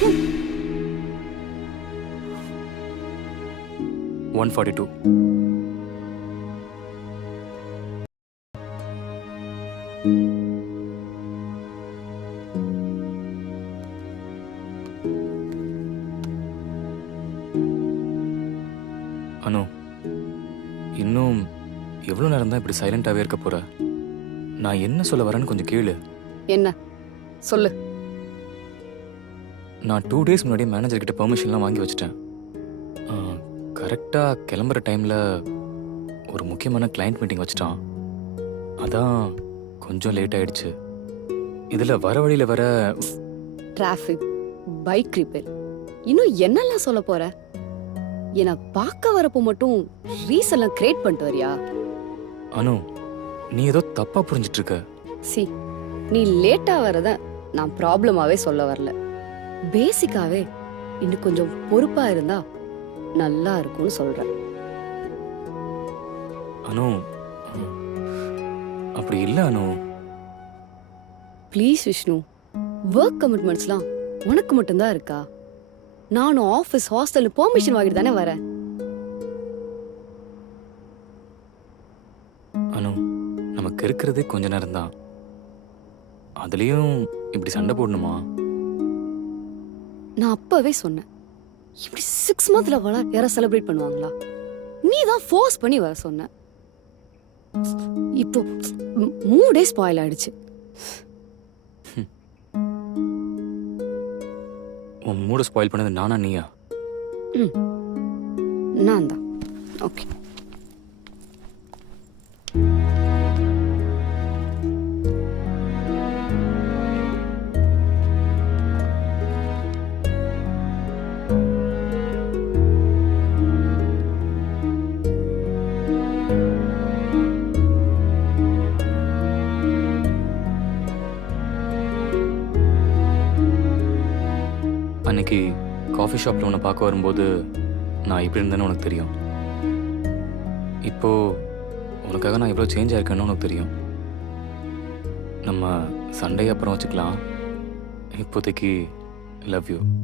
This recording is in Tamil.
142. அனு, இன்னும் எவ்வளோ நேரம் தான் இப்படி சைலண்டாகவே இருக்க போற? நான் என்ன சொல்ல வரேன்னு கொஞ்சம் கேளு. என்ன சொல்லு. நான் 2 days முன்னாடி மேனேஜர் கிட்ட பெர்மிஷன்லாம் வாங்கி வச்சிட்டேன். கரெக்டாக கிளம்புற டைமில் ஒரு முக்கியமான கிளைண்ட் மீட்டிங் வச்சிட்டான். அதான் கொஞ்சம் லேட் ஆயிடுச்சு. இதில் வர வழியில் வர டிராஃபிக், பைக் ரிப்பேர், இன்னும் என்னெல்லாம் சொல்ல போற? என்ன பார்க்க வரப்போ மட்டும் ரீசன்லாம் கிரியேட் பண்ணிட்டு வரியா? அனு, நீ ஏதோ தப்பா புரிஞ்சிட்டு இருக்க. சி, நீ லேட்டா வரத நான் ப்ராப்ளமாவே சொல்ல வரல. பேசிக்காவே இன்னும் கொஞ்சம் பொறுப்பா இருந்தா நல்லா இருக்கும்னு சொல்றேன். அனு, அப்படி இல்லை அனு. ப்ளீஸ் விஷ்ணு, ஒர்க் கமிட்மெண்ட்ஸ்லாம் உனக்கு மட்டும்தான் இருக்கா? நானும் ஆஃபீஸ் ஹாஸ்டல் பெர்மிஷன் வாங்கிட்டு தானே வரேன். அனு, நமக்கு இருக்கிறதே கொஞ்ச நேரம் தான். அதுலயும் இப்படி சண்டை போடணுமா? நான் அப்பவே சொன்னேன், இப்படி 6 monthsல வர யாரும் செலிப்ரேட் பண்ணுவாங்களா? நீ தான் ஃபோர்ஸ் பண்ணி வர சொன்ன. இப்போ மூடே ஸ்பாயில் ஆயிடுச்சு. உன் மூட ஸ்பாயில் பண்ணது நானா நீயா? நான் தான். ஓகே. அன்னைக்கு காஃபி ஷாப்பில் உன்னை பார்க்க வரும்போது நான் இப்படி இருந்தேன்னு உனக்கு தெரியும். இப்போ உனக்காக நான் எவ்வளோ சேஞ்ச் ஆயிருக்கேன்னு உனக்கு தெரியும். நம்ம சண்டே அப்புறம் வச்சுக்கலாம். இப்போதைக்கு லவ் யூ.